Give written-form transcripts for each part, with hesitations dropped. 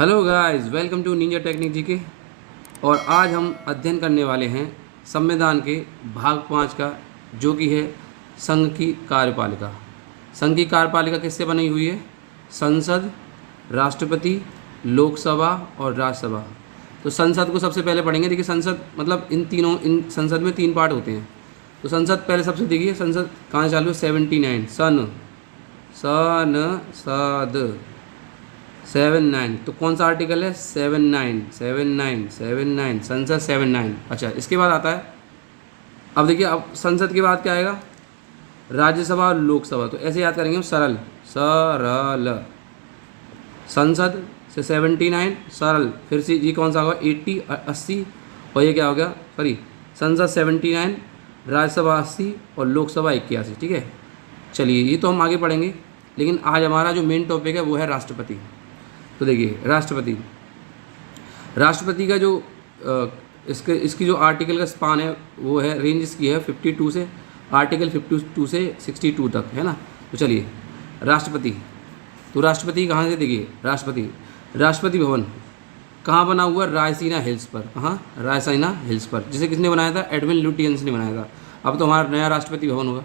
Hello guys, welcome to ninja technique G K. और आज हम अध्ययन करने वाले हैं संविधान के भाग 5 का, जो कि है संघ की कार्यपालिका। संघ की कार्यपालिका किससे बनी हुई है? संसद, राष्ट्रपति, लोकसभा और राज्यसभा। तो संसद को सबसे पहले पढ़ेंगे। देखिए, संसद मतलब इन संसद में 3 पार्ट होते हैं। तो संसद पहले सबसे देखिए, संसद कहाँ से चालू है? 79 सद 79। तो कौन सा आर्टिकल है? 79 संसद 79। अच्छा, इसके बाद आता है, अब देखिए, अब संसद के बाद क्या आएगा? राज्यसभा और लोकसभा। तो ऐसे याद करेंगे हम, सरल संसद से 79 सरल। फिर से ये कौन सा होगा? 80। और ये क्या हो गया? सॉरी, संसद 79, राज्यसभा 80 और लोकसभा 81। ठीक है, चलिए ये तो हम आगे पढ़ेंगे, लेकिन आज हमारा जो मेन टॉपिक है वो है राष्ट्रपति। तो देखिए, राष्ट्रपति का जो इसकी जो आर्टिकल का स्पान है वो है, रेंज इसकी है 52 से आर्टिकल 52 से 62 तक, है ना। तो चलिए, राष्ट्रपति। तो राष्ट्रपति कहाँ से? देखिए, राष्ट्रपति भवन कहाँ बना हुआ? रायसीना हिल्स पर। कहाँ? रायसीना हिल्स पर। जिसे किसने बनाया था? एडविन लुटियंस ने बनाया था। अब तो हमारा नया राष्ट्रपति भवन होगा।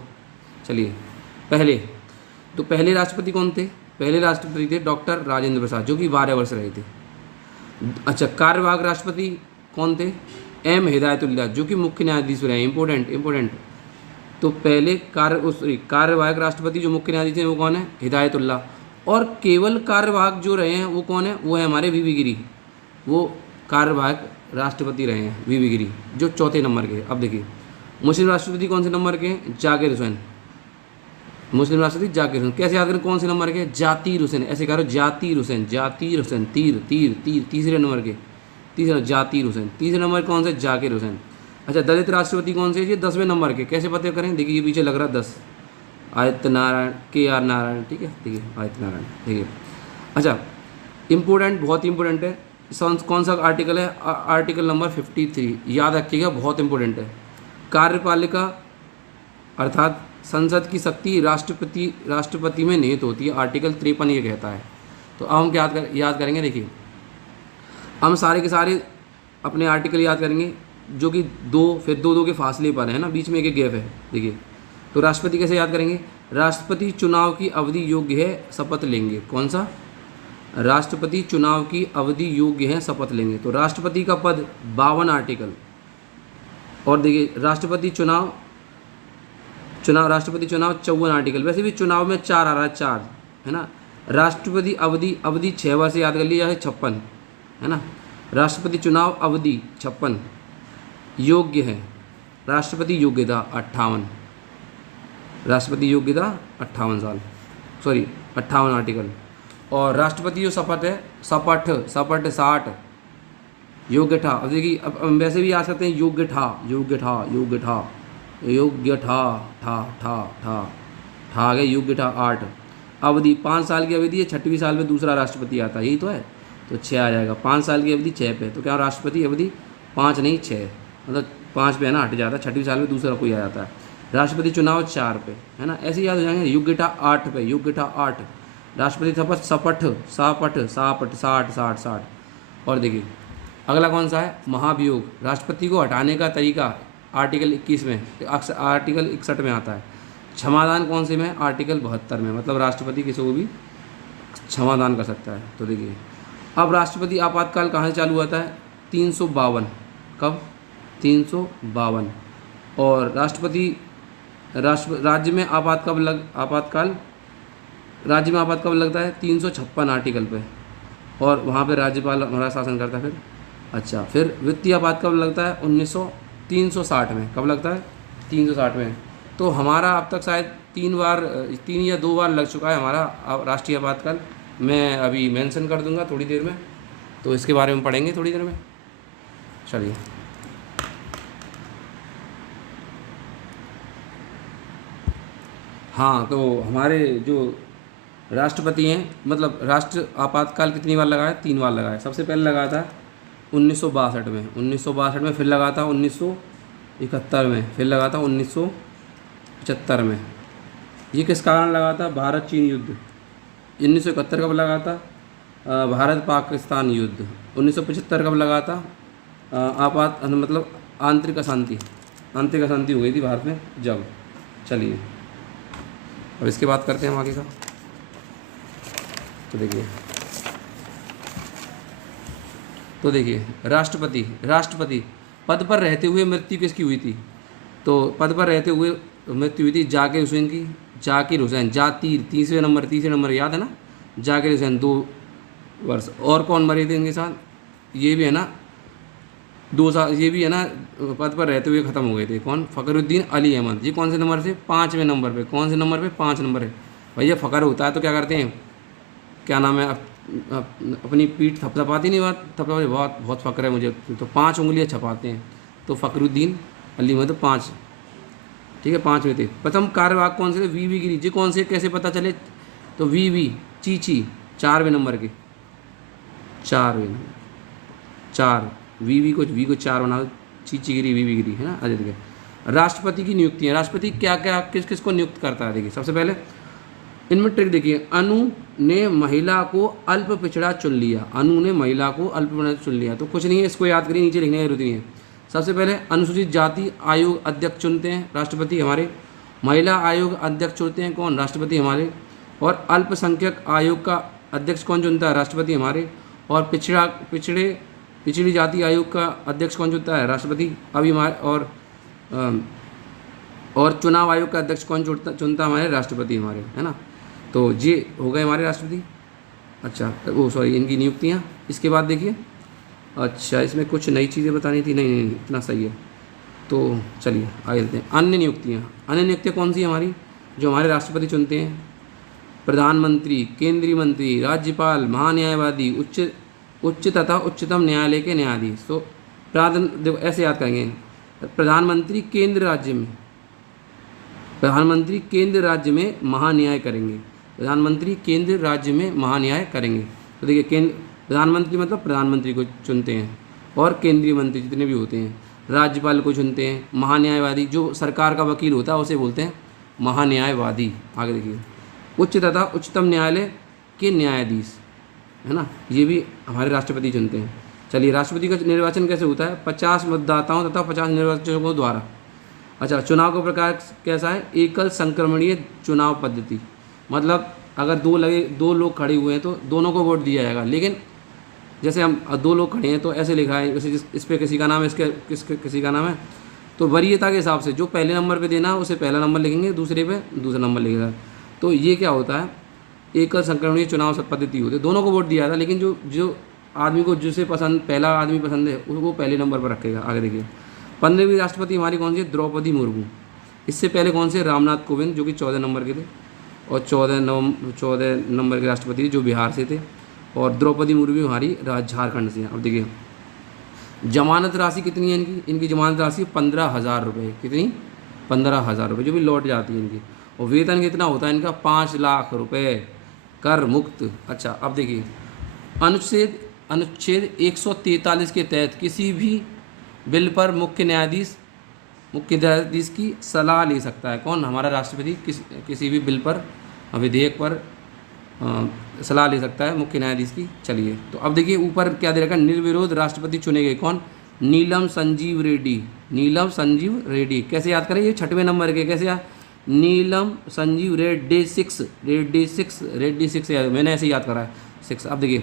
चलिए, पहले राष्ट्रपति कौन थे? पहले राष्ट्रपति थे डॉक्टर राजेंद्र प्रसाद, जो कि 12 वर्ष रहे थे। अच्छा, कार्यवाहक राष्ट्रपति कौन थे? एम हिदायतुल्लाह, जो कि मुख्य न्यायाधीश रहे। इंपॉर्टेंट। तो पहले कार्यवाहक राष्ट्रपति जो मुख्य न्यायाधीश हैं वो कौन है? हिदायतुल्लाह। और केवल कार्यवाहक जो रहे हैं वो कौन है? वो है हमारे वीवी गिरी। वो कार्यवाहक राष्ट्रपति रहे हैं, वीवी गिरी, जो चौथे नंबर के। अब देखिए, मुस्लिम राष्ट्रपति कौन से नंबर के हैं? जाकिर हुसैन। मुस्लिम राष्ट्रपति जाकिर हुसैन। कैसे याद करें? कौन से नंबर के? जाकिर हुसैन। ऐसे करो, जाकिर हुसैन। तीर तीसरे नंबर के। तीसरा जाकिर हुसैन। तीसरे नंबर कौन से? जाकिर हुसैन। अच्छा, दलित राष्ट्रपति कौन से? ये 10वें नंबर के। कैसे पता करें? देखिए, ये पीछे लग रहा है 10, आदित्य नारायण, KR नारायण। ठीक है, देखिए आदित्य नारायण। देखिए, अच्छा, इम्पोर्टेंट, बहुत इंपॉर्टेंट है। कौन सा आर्टिकल है? Article number 53। याद रखिएगा, बहुत इंपॉर्टेंट है। कार्यपालिका अर्थात संसद की शक्ति राष्ट्रपति में निहित होती है। आर्टिकल 53 ये कहता है। तो अब हम क्या याद करेंगे? देखिए, हम सारे के सारे अपने आर्टिकल याद करेंगे, जो कि फिर दो के फासले पर है ना, बीच में एक गैप है। देखिए, तो राष्ट्रपति कैसे याद करेंगे? राष्ट्रपति चुनाव की अवधि योग्य है, शपथ लेंगे। कौन सा? राष्ट्रपति चुनाव की अवधि योग्य है, शपथ लेंगे। तो राष्ट्रपति का पद 52 आर्टिकल। और देखिए, राष्ट्रपति चुनाव 54 आर्टिकल। वैसे भी चुनाव में 4 आ रहा है, 4 है ना। राष्ट्रपति अवधि 6 वर्ष से याद कर लिया है, 56 है ना। राष्ट्रपति चुनाव अवधि 56। योग्य है, राष्ट्रपति योग्यता 58। राष्ट्रपति योग्यता 58 साल, सॉरी 58 आर्टिकल। और राष्ट्रपति जो शपथ है, शपथ 60। योग्य ठा, अब देखिए, अब वैसे भी आ सकते हैं योग्य ठा आ गया, योग्य ठा 8। अवधि 5 साल की अवधि है, 6वीं साल में दूसरा राष्ट्रपति आता है, यही तो है। तो 6 आ जाएगा। 5 साल की अवधि 6 पे। तो क्या राष्ट्रपति अवधि 5 नहीं 6, मतलब 5 पे है ना, हट जाता है। 6वीं साल में दूसरा कोई आ जाता है। राष्ट्रपति चुनाव 4 पे, है ना। ऐसे याद हो जाएंगे। योग्यता 8 पे, योग्यता 8। राष्ट्रपति शपथ 60। और देखिए, अगला कौन सा है? महाभियोग। राष्ट्रपति को हटाने का तरीका आर्टिकल 21 में, आर्टिकल 61 में आता है। क्षमादान कौन से में? आर्टिकल 72 में। मतलब राष्ट्रपति किसी को भी क्षमादान कर सकता है। तो देखिए, अब राष्ट्रपति आपातकाल कहाँ से चालू होता है? 352। कब? 352। और राज्य में आपातकाल कब लगता है? 356 आर्टिकल पे। और वहाँ पे राज्यपाल हमारा शासन करता है। फिर अच्छा, फिर वित्तीय आपात कब लगता है? 360 में। कब लगता है? 360 में। तो हमारा अब तक शायद 3 या 2 बार लग चुका है हमारा राष्ट्रीय आपातकाल। मैं अभी मेंशन कर दूंगा थोड़ी देर में, तो इसके बारे में पढ़ेंगे थोड़ी देर में। चलिए, हाँ, तो हमारे जो राष्ट्रपति हैं, मतलब राष्ट्र आपातकाल कितनी बार लगा है? 3 बार लगा है। सबसे पहले लगा था 1962 में, 1962 में। फिर लगा था 1971 में। फिर लगा था 1975 में। ये किस कारण लगा था? भारत चीन युद्ध। 1971 कब लगा था? भारत पाकिस्तान युद्ध 1975 कब लगा था? आपात मतलब आंतरिक अशांति हो गई थी भारत में जब। चलिए अब इसके बात करते हैं हम आगे का। तो देखिए राष्ट्रपति पद पर रहते हुए मृत्यु किसकी हुई थी? तो पद पर रहते हुए मृत्यु हुई थी जाकिर हुसैन तीसरे नंबर याद है ना? जाकिर हुसैन 2 वर्ष। और कौन मरे थे इनके साथ? ये भी है ना 2 साल, ये भी है ना पद पर रहते हुए ख़त्म हो गए थे। कौन? फ़खरुद्दीन अली अहमद। ये कौन से नंबर से? 5वें नंबर पे। कौन से नंबर पे? 5 नंबर है। भैया फ़खर होता है तो क्या करते हैं, क्या नाम है, अपनी पीठ थपथपाती नहीं, थपथपाती बहुत फ़ख्र है मुझे, तो 5 उंगलियां छपाते हैं। तो फ़खरुद्दीन अली अहमद 5, ठीक है, 5 में थे। प्रथम कार्यवाहक कौन से थे? वी गिरी जी। कौन से, कैसे पता चले? तो वी चीची 4वें नंबर के, 4वें नंबर, 4 वी को 4 बना दो, चीची गिरी वी गिरी है ना। अजय देखिए राष्ट्रपति की नियुक्ति है। राष्ट्रपति क्या क्या किस को नियुक्त करता है? देखिए सबसे पहले इनमें ट्रिक देखिए, अनु ने महिला को अल्प पिछड़ा चुन लिया। अनु ने महिला को अल्प पिछड़ा चुन लिया, तो कुछ नहीं है, इसको याद करिए, नीचे लिखने की जरूरत नहीं है। सबसे पहले अनुसूचित जाति आयोग अध्यक्ष चुनते हैं राष्ट्रपति हमारे। महिला आयोग अध्यक्ष चुनते हैं कौन? राष्ट्रपति हमारे। और अल्पसंख्यक आयोग का अध्यक्ष कौन चुनता है? राष्ट्रपति हमारे। और पिछड़ी जाति आयोग का अध्यक्ष कौन चुनता है? राष्ट्रपति अभी हमारे। और चुनाव आयोग का अध्यक्ष कौन चुनता है? हमारे राष्ट्रपति हमारे, है ना। तो ये हो गए हमारे राष्ट्रपति। अच्छा वो सॉरी इनकी नियुक्तियाँ। इसके बाद देखिए, अच्छा इसमें कुछ नई चीज़ें बतानी थी, नहीं इतना सही है। तो चलिए आगे चलते हैं। अन्य नियुक्तियाँ कौन सी हमारी, जो हमारे राष्ट्रपति चुनते हैं? प्रधानमंत्री, केंद्रीय मंत्री, राज्यपाल, महान्यायवादी, उच्च तथा उच्चतम न्यायालय के न्यायाधीश। तो देखो ऐसे याद करेंगे, प्रधानमंत्री केंद्र राज्य में महान्याय करेंगे। प्रधानमंत्री केंद्र राज्य में महान्याय करेंगे। तो देखिए प्रधानमंत्री मतलब प्रधानमंत्री को चुनते हैं, और केंद्रीय मंत्री जितने भी होते हैं, राज्यपाल को चुनते हैं। महान्यायवादी जो सरकार का वकील होता है उसे बोलते हैं महान्यायवादी। आगे देखिए, उच्च तथा उच्चतम न्यायालय के न्यायाधीश, है ना, ये भी हमारे राष्ट्रपति चुनते हैं। चलिए राष्ट्रपति का निर्वाचन कैसे होता है? 50 मतदाताओं तथा 50 निर्वाचकों द्वारा। अच्छा चुनाव का प्रकार कैसा है? एकल संक्रमणीय चुनाव पद्धति, मतलब अगर 2 लोग खड़े हुए हैं तो दोनों को वोट दिया जाएगा। लेकिन जैसे हम 2 लोग खड़े हैं तो ऐसे लिखा है, जैसे इस पर किसी का नाम है, किसी का नाम है, तो वरीयता के हिसाब से जो पहले नंबर पे देना है उसे पहला नंबर लिखेंगे, दूसरे पे दूसरा नंबर लिखेगा। तो ये क्या होता है? एकल संक्रमणीय चुनाव पद्धति होती है। दोनों को वोट दिया था, लेकिन जो आदमी को जिसे पहला आदमी पसंद है वो पहले नंबर पर रखेगा। आगे देखिए 15वीं राष्ट्रपति हमारी कौन सी है? द्रौपदी मुर्मू। इससे पहले कौन से? रामनाथ कोविंद, जो कि 14 नंबर के थे, और 14 नंबर के राष्ट्रपति जो बिहार से थे। और द्रौपदी मुर्मू हमारी झारखंड से हैं। अब देखिए जमानत राशि कितनी है इनकी जमानत राशि 15,000 रुपये। कितनी? 15,000 रुपये, जो भी लौट जाती है इनकी। और वेतन कितना होता है इनका? 5 लाख रुपये कर मुक्त। अच्छा अब देखिए अनुच्छेद 143 के तहत किसी भी बिल पर मुख्य न्यायाधीश की सलाह ले सकता है। कौन? हमारा राष्ट्रपति किसी भी बिल पर, विधेयक पर सलाह ले सकता है मुख्य न्यायाधीश की। चलिए तो अब देखिए ऊपर क्या दे रखा है? निर्विरोध राष्ट्रपति चुने गए। कौन? नीलम संजीव रेड्डी। कैसे याद करें? ये 6वें नंबर के। कैसे याद? नीलम संजीव रेड्डी 6 याद, मैंने ऐसे याद करा है 6। अब देखिए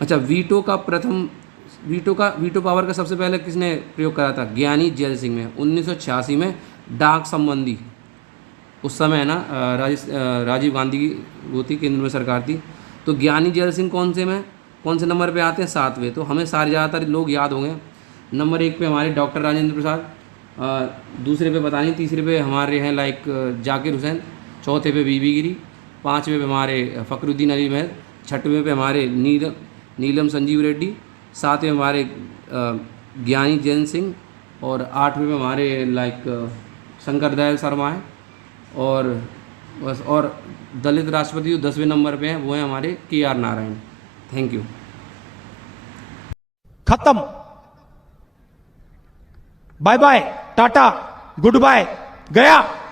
अच्छा वीटो पावर का सबसे पहले किसने प्रयोग करा था? ज्ञानी जैल सिंह ने 1986 में डाक संबंधी। उस समय है ना राजीव गांधी की वो थी, केंद्र में सरकार थी। तो ज्ञानी जैल सिंह कौन से नंबर पे आते हैं? 7वें। तो हमें सारे ज़्यादातर लोग याद होंगे। नंबर 1 पे हमारे डॉक्टर राजेंद्र प्रसाद, दूसरे पे पता नहीं, तीसरे पे हमारे हैं लाइक जाकिर हुसैन, चौथे पे बीबी गिरी, 5वें पे हमारे फ़खरुद्दीन अली अहमद, 6वें पे हमारे नीलम संजीव रेड्डी, 7वें हमारे ज्ञानी जैन सिंह, और 8वें पे हमारे लाइक शंकर दयाल शर्मा है, और बस। और दलित राष्ट्रपति जो 10वें नंबर पे हैं वो हैं हमारे KR नारायण। Thank you. खत्म। Bye bye, tata, goodbye, गया।